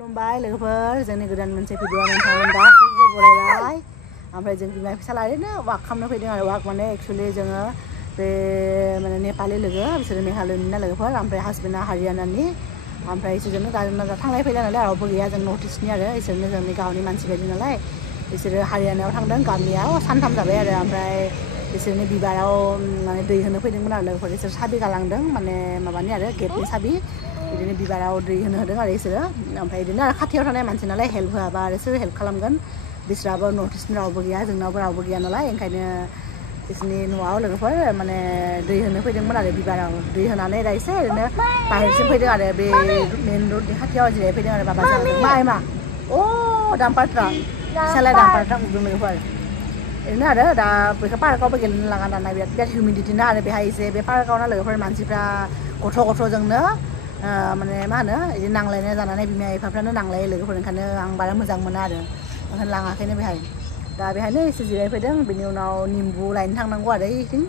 खुलुमबाय लोगोफोर जोंनि गोदान मोनसे भिडिअ नोंथांमोन गासैखौबो बरायबाय ओमफ्राय जों बिमा फिसाला ओरैनो वाक खालामनो फैदों आरो वाक माने एक्चुअलि जोङो बे माने नेपालि लोगो बिसोरो मेघालयनि ना लोगोफोर ओमफ्राय हासबेन्डआ हारियानानि ओमफ्राय इसोरजोंनो गाज्रि थांलाय फैलाय नालाय रावबो गैया जों नर्थ इस्टनि आरो इसोरनो जोंनि गावनि मानसि बायदि नालाय बिसोरो हारियानायाव थांदों गामियाव सानथाम जाबाय आरो ओमफ्राय बिसोरनि बिबाराव माने दै होनो फैदोंमोन आरो लोगोफोर इसोर साबि गालांदों माने माबानि आरो गेटनि साबि बिदिनो बिबाराव दै होनो होदों आरो इसोरो ओमफ्राय बिदिनो आरो खाथियाव थानाय मानसि नालाय हेल्प होआबा आरो सोर हेल्प खालामगोन बिस्राबो नर्थ इस्टनि रावबो गैया जोंनावबो रावबो गैया नालाय ओंखायनो बिसोरनि न'आव लोगोफोर माने दै होनो फैदोंमोन आरो बिबाराव दै होनानै दा एसे ओरैनो बाहेरसिम फैदों आरो बे मेन रडनि खाथियाव जिराय फैदों आरो बाबा जों मा अ डाम्पार ट्राक फिसालाय डाम्पार ट्राक नुदों लोगोफोर ओरैनो आरो दा बेखौ पार्कआवबो गेलेनो लाङा दाना बिराद हिउमिडिटि ना आरो बेहाय एसे बे पार्कआवनो लोगोफोर मानसिफ्रा गथ'जोंनो माने मा होनो बिदि नांलायनाय जानानै बिमा बिफाफ्रानो नांलायो लोगोफोर ओंखायनो आं बारा मोजां मोना आरो ओंखायनो लाङाखैनो बेहाय दा बेहायनो एसे जिरायफैदों बिनि उनाव निम्बु लायनो थांनांगौ आरो इथिं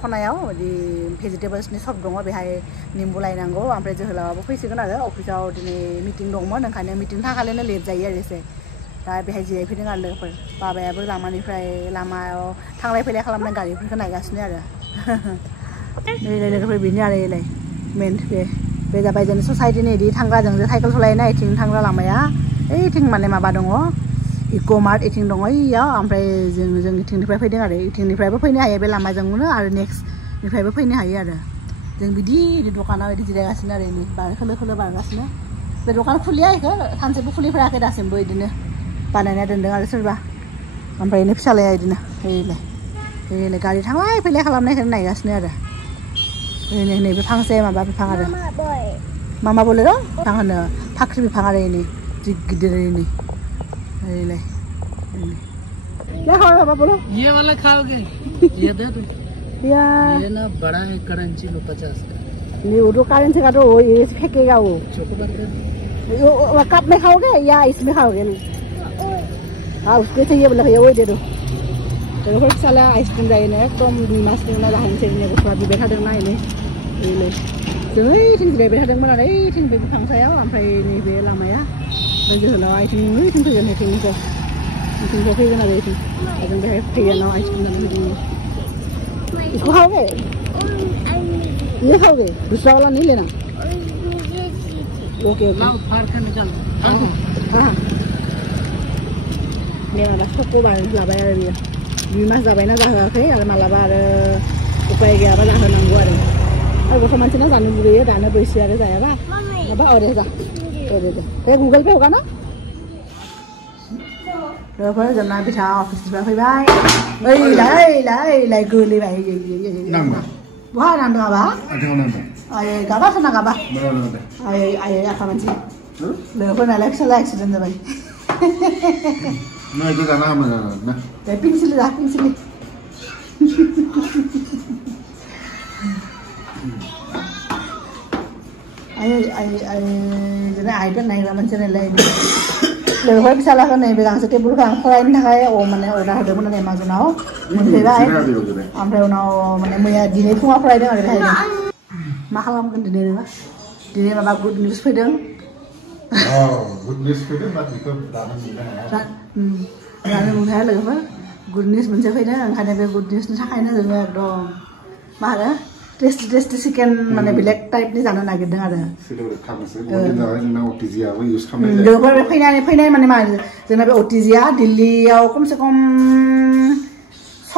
खनायाव बिदि भेजिटेबोल्सनि शप दङ बेहाय निम्बु लायनांगौ ओमफ्राय जोहोलावाबो फैसिगोन आरो अफिसाव दिनै मिटिं दंमोन ओंखायनो मिटिं थाखालिनो लेट जायो आरो एसे दा बेहाय जिरायफैदों आरो लोगोफोर बाबायाबो लामायाव थांलाय फैलाय खालामनाय गारिफोरखौ नायगासिनो आरो नै लोगोफोर बेनो आरो एलाय मेन बे जाबाय जोंनि ससाइटिनि बिदि थांग्राजों जे साइकेल सलायोना इथिं थांग्रा लामाया ओइथिं माने माबा दङ इक' मार्ट इथिं दङ इयाव ओमफ्राय जों इथिंनिफ्राय फैदों आरो इथिंनिफ्रायबो फैनो हायो बे लामाजोंनो आरो नेक्स्टनिफ्रायबो फैनो हायो आरो जों बिदि दखानाव बिदि जिरायगासिनो आरो इनि खोलो खोलो बारगासिनो बे दखान खुलिया इखौ सानसेबो खुलिफेराखै दासिमबो बिदिनो बानायना दोनदों आरो सोरबा ओमफ्राय इनि फिसालाया बिदिनो ओइलाय गारि थांलाय फैलाय खालामनायखौनो नायगासिनो आरो नैबे फांसे माबा बिफां आरो मा बोलो र' बिफां होनो फाख्रि बिफां आरो इनि जि गिदिर इनि ओइलाय क्या खाओगे पापा बोलो ये वाला खाओगे ये दे दो ये ना बड़ा है करंची लो 50 का नहीं वो तो करेंसी का तो ये फेंकेगा वो चॉकलेट दे वो कप में खाओगे या इसमें खाओगे हाँ उसको चाहिए बोला भैया वही दे दो तो फिर साला आइसक्रीम जाए ना एकदम मास्टर ना जाहन से ने गथ'आ बिबाय थादोंना इनो इलाय जों ओइथिं जिरायबाय थादोंमोन आरो ओइथिं बे बिफां सायाव ओमफ्राय नैबे लामाया ओमफ्राय जोहोलावा ओइथिं फैगोन इथिंनिफ्राय फैगोन आरो इथिं जों बेहाय फैगोनाव आइसक्रीम जानो फैदों इसको खाओगे ये खाओगे दूसरा वाला नहीं लेना ओके लाओ फाड़ के निकाल हाँ ने माबा सको बानायना लाबाय आरो बियो 2 मास जाबायना जाहोआखै आरो मालाबा आरो उपाय गैयाबा जाहोनांगौ आरो गथ' मानसिना जानो लुगैयो दानो बैसो आरो जायाबा माबा दे जा दे गुगल पे होगा ना लोगोफोर जोंना बिथा अफिसनिफ्राय फैबाय ओइलाय गोलैबाय बहा नांदों आबा आयै गाबा सोरना गाबा आयै आफा मानसि लोगोफोरनालाय फिसाला एक्सिडेन्ट जाबाय No, itu tanah mana? Nah. Pingsili dah, pingsili. Ay, jadi iPad naik lah macam ni lagi. Lepas bisa lah kan naik begang setiap bulan kan, kalau ini tak kaya, mana order ada mana ni Amazon now, mungkin lah. Ambil now mana muya dini tu apa ada ada hari ni. Mahal mungkin dini ni lah. Dini apa good news pedang. Oh, good news itu macam itu dalam juga ya. Dalam juga loh, good news macam apa dah? Karena be good news ni sakainya juga dong. Mana? Test chicken mana black type ni jangan lagi dengar ada. Sudah kamu sih, mungkin dah jangan OTG apa use kamu je. Lepas final mana jangan be OTG ya, Delhi ya, kom 6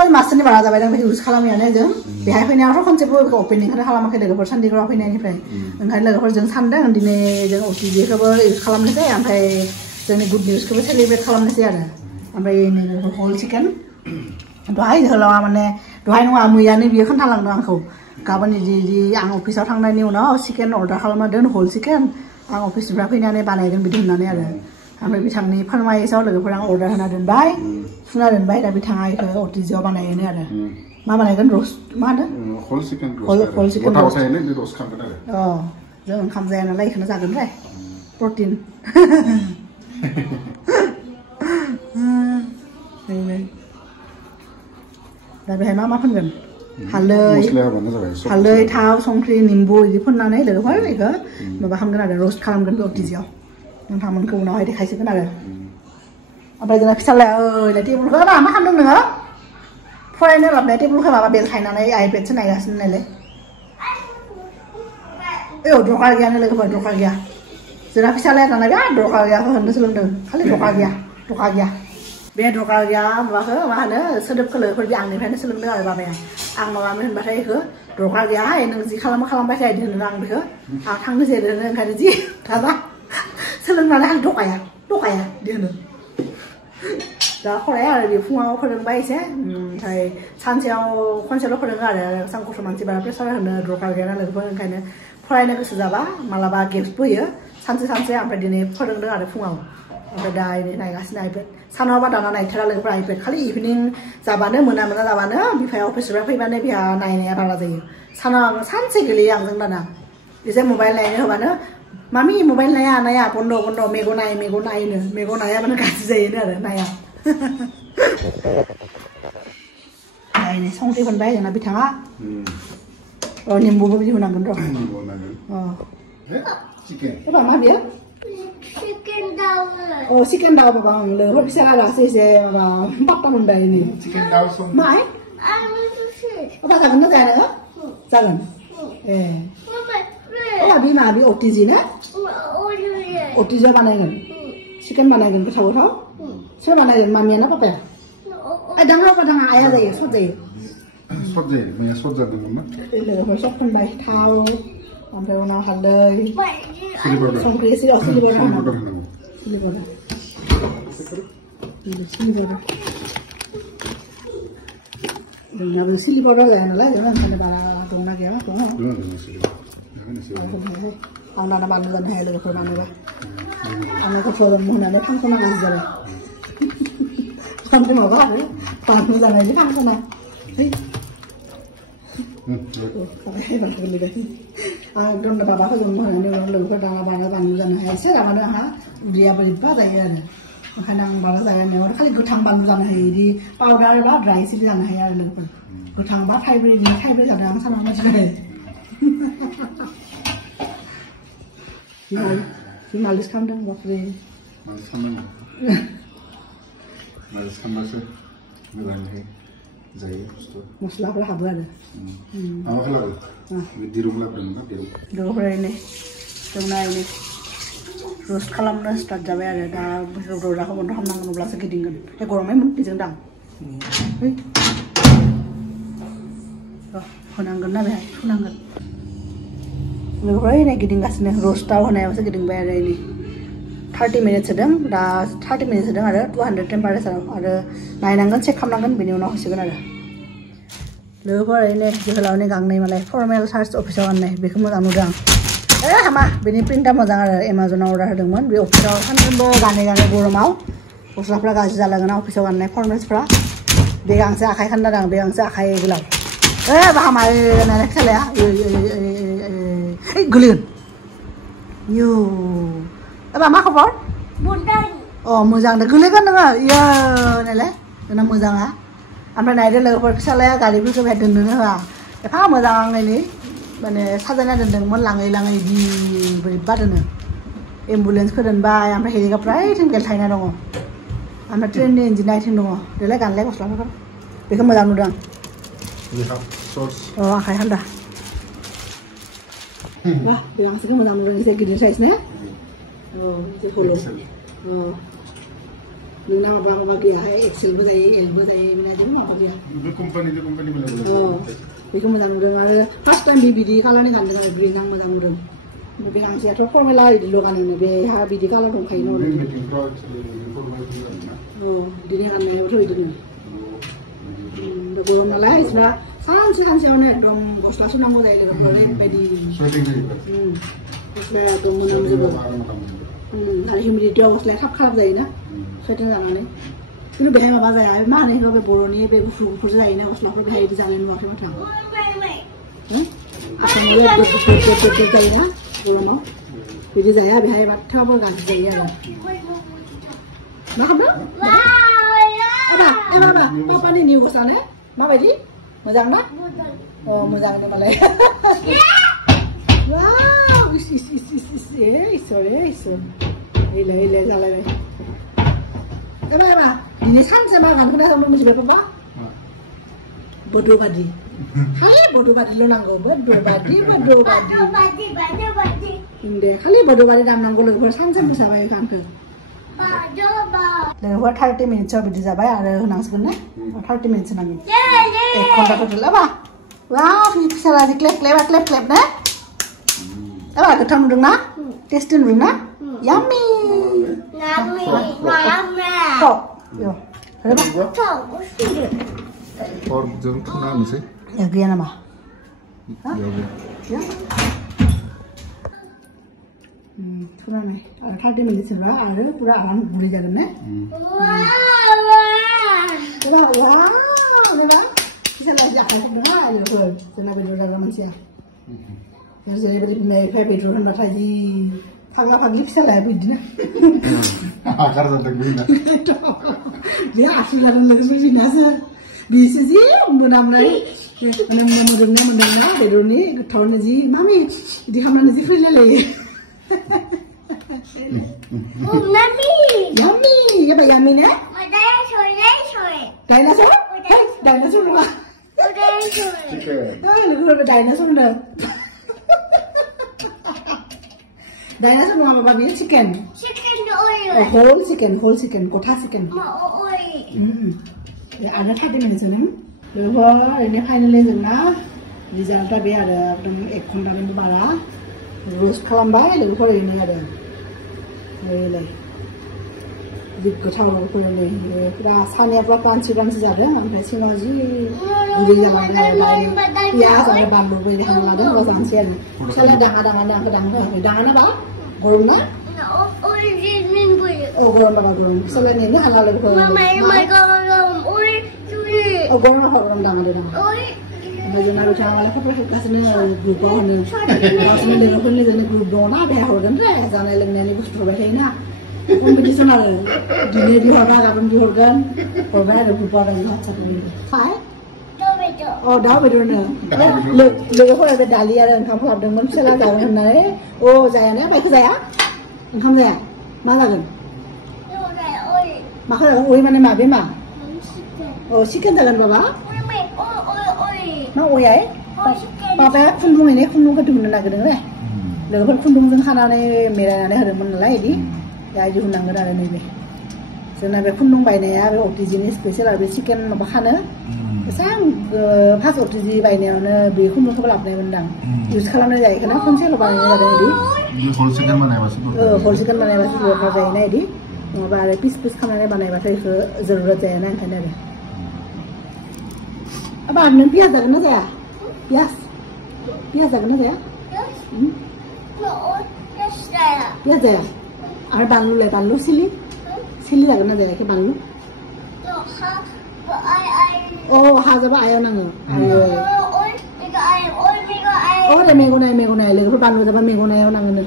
मास नि बारा जाबाय दां बेखौ use खालामैयानो जों बेहाय फैनायावथ' खनसेबो opening खालामाखै लोगोफोर सान्दिगराव फैनायनिफ्राय ओंखायनो लोगोफोर जों सानदों दिनै जों OTGखौबो इउज खालामनोसै ओमफ्राय जोंनि गुड निउसखौबो सेलिब्रेट खालामनोसै आरो ओमफ्राय नै हल चिकेन दहाय जोहोलावा माने दहाय नङा मैयानो बियो खोन्थालांदों आंखौ गाबोन इदि आं अफिसाव थांनायनि उनाव चिकेन अर्डार खालामना दोन हल चिकेन आं अफिसनिफ्राय फैनानै बानायगोन बिदि होननानै आरो ओमफ्राय बिथांनि फरमाइसाव लोगोफोर आं अर्डार होना दोनबाय सुना दोनबाय दा बिथाङा इखौ OTGआव बानायनो आरो मा बानायगोन रस्ट मा होनो हल चिकेन रस्ट थायोलै रस्ट खालामगोन आरो जों ओंखाम जाया नालाय इखौनो जागोन रे प्रटिन दा बेहाय मा फोनगोन हालदै थाव संख्रि निम्बु बिदि फोननानै लोगोफोर इखौ माबा खालामगोन आरो रस्ट खालामगोन बे OTGआव नोंथांमोनखौ उनावहाय देखायसिगोन आरो ओमफ्राय जोंना फिसालाया ओरै टेबुलखौ मा खालामदों नोङो फरायनो लाबोनाय टेबुलखौ माबा बेलथायनानै आइपेडसो नायगासिनो नायलाय दरखार गैयानो लोगोफोर दरखार गैया जोंना फिसालाया दाना बिराद दरखार गैयाखौ होननो सोलोंदों खालि दरखार गैया बे दरखार गैया माबाखौ मा होनो सोदोब खोलोफोर बे आंनिफ्रायनो सोलोंदों आरो बाबाया आं माबामोन होनबाथाय बेखौ दरखार गैयाहाय नों जि खालामबाय थायो होनो आं बेखौ आं थांनो जेरनो ओंखायनो जि दाना सोलोंनानै आं दखाया बिदि होनो दा फराया आरो बे फुङाव फोरोंबाय एसे ओमफ्राय सानसेयाव खनसेल' फोरोङो आरो आं गथ' मानसि बारा प्रेसार होनो दरखार गैया लोगोफोर ओंखायनो फरायनो गोसो जाबा मालाबा गेप्सबो होयो सानसे ओमफ्राय दिनै फोरोंदों आरो फुङाव ओमफ्राय दा इनै नायगासिनो आइपेड सानावबा दाना नायथारा लोगोफोर आइपेड खालि इभिनिं जाबानो मोना जाबानो बिफाया अफिसनिफ्राय फैबानो बिहा नायनाया बारा जायो सानाव आं सानसे गेलेयो आंजों दाना एसे मबाइल नायनो होबानो मामि मबाइल नाया बन्द' मेगन नायाबानो गाज्रि जायोनो आरो नाया नायनो संख्रि फोनबाय जोंना बिथाङा निम्बुबो बिदि होनांगोन र' एबा मा बियो चिकेन दाउ बाबा लोगो फिसा लागासै एसे माबा पात्ता मोनबाय नै माय अबा जागोन ना जाया नोङो जागोन अबा बे मा बे अटिजि ना अटिजिया बानायगोन चिकेन बानायगोन गोथाव सोर बानायगोन मामिया ना पापाया दाङा आया जायो सट जायो मैया सट जादोंमोन ना लोगोफोर सट फोनबाय थाव ओमफ्राय उनाव हालदै संख्रि सिलिबोर जोंनाबो सिलिबोरा जाया नालाय जोंना ओंखायनो बारा दंना गैया मा दङ आं दाना बानलु जानो हाया लोगोफोर बानलुबा आंनो गथ'जों होनानै फांखना गाज्रि जाबाय सानसे माबा आरो बानलु जानायनि फांखना एकदम बाबाखौ जों होनानै लोगोफोर दाना बानलु जानो हाया एसे जाबानो आंहा उदैया बोरैबा जायो आरो ओंखायनो आं बारा जाया होननायाव खालि गोथां बानलु जानो हायो बिदि पाउडार बा ड्राइ सिलि जानो हायो आरो लोगोफोर गोथांबा थाइब्रै जादों आं सानाव मानसिनाय मालिस खालामदों बापरे मालिस खालामबासो मोजाङै जायो मस्लाफोर हाबो आरो माबाखौ लाबो दिरुं लाबोदों ना दिरुंफोरनो जोंना एनै रस्ट खालामनो स्टार्ट जाबाय आरो दा दरजाखौ बन्द खालामनांगोन अब्लासो गिदिंगोन गरमैमोन बेजों दां होनांगोन ना बेहाय होनांगोन लोगोफोर नै गिदिंगासिनो रस्टाव होनायावसो गिदिंबाय आरो नै 30 मिनिट्स होदों दा 30 मिनिट्स होदों आरो 200 टेम्पारेचाराव आरो नायनांगोन चेक खालामनांगोन बेनि उनाव होसिगोन आरो लोगोफोर नै जोहोलावनि गांनै मालाय फर्मेल सार्च अफिसाव गाननाय बेखौ मोजां नुदों आं हामा बेनि प्रिन्टआ मोजां आरो एमाजनाव अर्डार होदोंमोन बे अफिसाव सानफ्रोमबो गानै गरमाव गस्लाफ्रा गाज्रि जालाङोना अफिसाव गाननाय फर्मेल्सफ्रा बे गांसे आखाइ खान्दा दं बे गांसे आखाइ गोलाव हामा नायनाय खेलाया गोलैगोन इयो एबा मा खबर मोजां दे गोलैगोन नोङो इयो नायलाय जोंना मोजाङा ओमफ्राय नायदो लोगोफोर फिसालाया गारिफोरखौ बेहाय दोननोनो होआ एफा मोजां आंनि माने साजायना दोनदोंमोन लाङै बिदि बोरैबा दोनो एम्बुलेन्सखौ दोनबाय ओमफ्राय हेलिकप्टार ओइथिं बेलथायना दङ ओमफ्राय ट्रेननि इन्जिन आइथिं दङ देलाय गानलाय गस्लाफोरखौ बेखौ मोजां नुदों आखाइ हान्दा wah bilang sih mau tamu orang saya gede size nya saya follow nuna apa bagi ya Excel budaya mana jadi apa dia itu company mana itu mau tamu orang first time BBD kalau nih kan dengan green yang mau tamu orang bilang sih atau formula di luar kan ini biaya BBD kalau dong kain orang dini kan nih waktu itu nih belum nalai sudah 산시간시원에 좀 고스라서 나무 다이가 벌레 베디 고스라 좀 문음지고 아니 휴미디티 고스라 탑탑 다이나 세팅 자나네 그리고 배마 맞아요 많이 그거 보로니 배 구수 다이나 고스라 그거 해야지 자는 거 같아 응? 아까 왜 또 다이나 그거 뭐 비디 자야 배에 맞타버 가지 자야 나 한번 와야 빠빠니 니우 고스라네 마베디 मोजां ना मोजां दे मालाय वाव इसोर 이래 잘라네. 해봐. 이제 산세만 가는 거나 한번 집에 봐봐. 보도바디. 할래 보도바디로 난 거. 보도바디. 근데 할래 보도바디 담는 걸로 그걸 산세 무사와요 간그. 내가 30 minutes 비디 잡아요. 아래 나서겠네. 30 minutes 나면. 예. 건다고 들어봐. 와, 피살아지 클랩 네. Apa ketemu dengar? Testin dengar? Yummy. Kok, yo. Ada और जरूर खाना मुझे Ya, gaya nama. Ya. Pura nih. 30 minutes lah. Ada pura alam boleh jalan nih. Wow. Ada. Bisa lajak dengar aja. Senang berjalan manusia. jadi beri mereka bedroom kan batai pagla bisa lah bidina akar santai bidina dia asli lalu bidina bisa sih benar-benar mendengar bedroom ni tahun ni mami di hamil ni free lele Mami yummy ya pak yummy ne dinosaur dinosaur apa dinosaur dah Dinosaur nama apa dia? Chicken oil. Whole chicken, kota chicken. Oil. Ya ada 30 minutes nih. Lalu ini finally jengna resultnya be ada ek khonda ni bara roast kalambai lalu ini ada. Ini dik kota lalu ini kita sania berapa anci jadi, sampai sini aja. Udah jalan ya sampai bambu ini hanga dan kau sanksian. Salah dangan apa? Gorma? Oh gorma gorma. Salah ni halal lagi gorma. Oh gorma gorma dangan dangan. Macam mana cara lagi apa kelas ni grup awak ni. Kelas ni lagi pun ni jadi grup dona dah orang tu. Jangan lagi ni bus terbaik na. Kompetisi mana? Dunia di orang apa di orang. Orang ada grup orang yang macam ni. Hai? Oh, dah betul na. Lalu kalau ada dahlia dan kamu ada dengan salah jalan mana? Oh, saya ni baik saya. Kamu saya, mana kan? Maka oil mana mah bema? Oh, chicken jalan bapa? Mana oil ay? Papa kundung ini kundung ke dunia nak dengar? Lalu kalau kundung dengan hana ni merah ni ada mana lagi di? Ya, jual nangga ada ni be. Sebenarnya kundung bayi ni ya, opti jenis spesial ada chicken apa hana? Sang pas OTG bayinya mana berikut mereka belak nih bendang. Use kalau nih jadi kena fungsi lo bayinya ada di. whole chicken mana ya masuk? Whole chicken mana ya masuk buat bayinya di. Mau balik piece kalau nih mana ya masuk itu જરૂરત saya nih kan ada. Apa nih pias ada nggak saya? Pias ada nggak saya? Pias saya. Ada banglu sili ada nggak saya? Ke banglu? Oh, haza ba ayaw na nga. Oh, ada mego na. Lalu paano sa mego na ayaw na nga.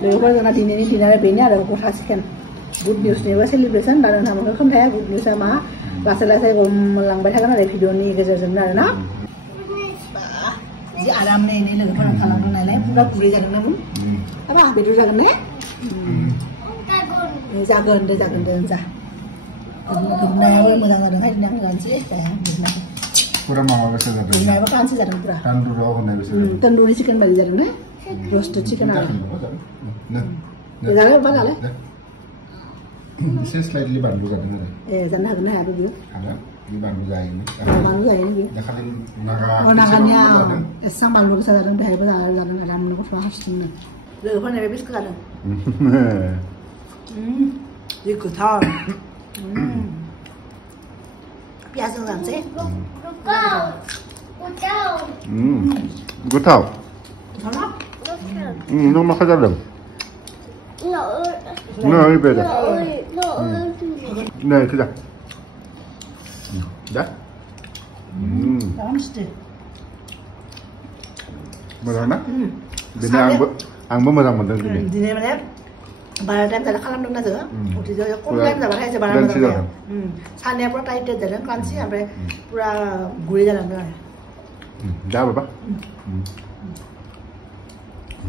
Lalu pa na dinara pinya ada ko hasikan. Good news ni ba celebration dalam nama ko kaya good news sama. Pasal saya ko lang ba kana video ni gajajan na. Ji aram ne ni lalu pa kalang na le pura puri jagan na mo. Apa video jagan ne? Jagan de. Dunia apa mudah mudahan hari ni mudah sih, saya mudah. Pura mama bisa jadi. Dunia apa kan sih jadi pura. Tandoor apa nih bisa? Tandoori chicken bagi jadi nih, roast chicken ada. Jadi apa kali? Ini slightly bandu kan ini. Jangan kena apa dia? Ada, ini bandu jaya ini. Bandu jaya ini. Dah kali naga. Oh naganya, esang bandu bisa jadi dah hebat jadi dalam nak faham sini. Lalu apa nih bebas kelar? Ini kuthar. Pias yang sih? Gue tahu. Mana? Nung makan dalam. Nah, ini beda. Nah, itu dah. Dah. Dalam mesti. Mana? Bina ang bermacam macam ini. Di mana? Barang time ada kalam dong nasi kan? Uti jadi kulit ada barang aja barang macam ni. Sana pura tight jalan kansi, sampai pura gurih jalan tu. Dah berapa? Lửa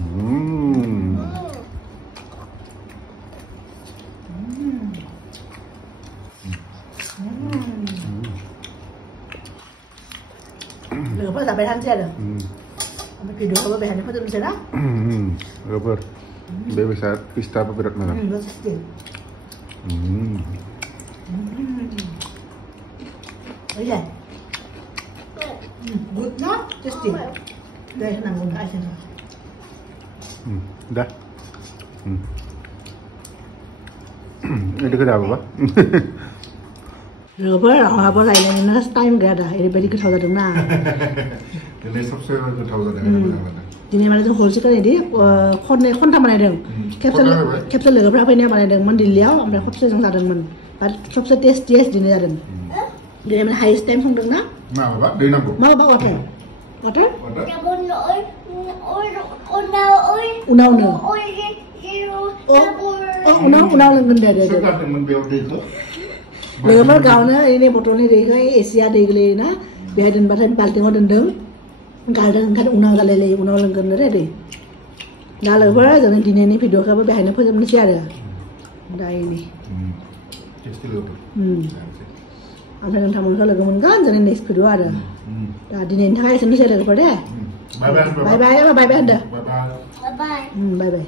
phải sampai hancer dah. Video kalau bahan ni pun tu macam mana? Rubber. Bebas pista apa berat mana? Pasti. Iya. Good no? Pasti. Dah senang pun tak senang. Dah. Ini kedai apa? Rubber apa lain ni next time gak ada. Ini beri kita tahu na. Ini सबसे ketawa dengan mana? Ini mana tu wholesale kan ini, konทำอะไรเด้งแคปซูลเหลือพระไปเนี่ยอะไรเด้งมันดีเลี้ยวมันครบเส้นสังสารมันปัดครบเส้นเทสดีนี่เด้งเดี๋ยวมันไฮสเต็มของเด้งนะ มาบ้าเดินน้ำบุ มาบ้าวัดเลยวัดเลย Ya pun oi Unau ni. oi Unau lengan dia dia. Sudah teman beliau itu. Lepas kau na ini botol ni dia Asia dia gile na biar dan badan palting orang dendeng. Kadang kan unau galele unau lengan dia deh. Dah lepas jangan di ni video kau biar ni pun macam ni ada. Dah ini. Just dulu. Apa yang kamu kalau kamu kan jangan next video ada. Dah di ni hai sendiri saya lepas deh. Bye bye. Bye bye dah. Bye bye. Bye bye. Bye bye.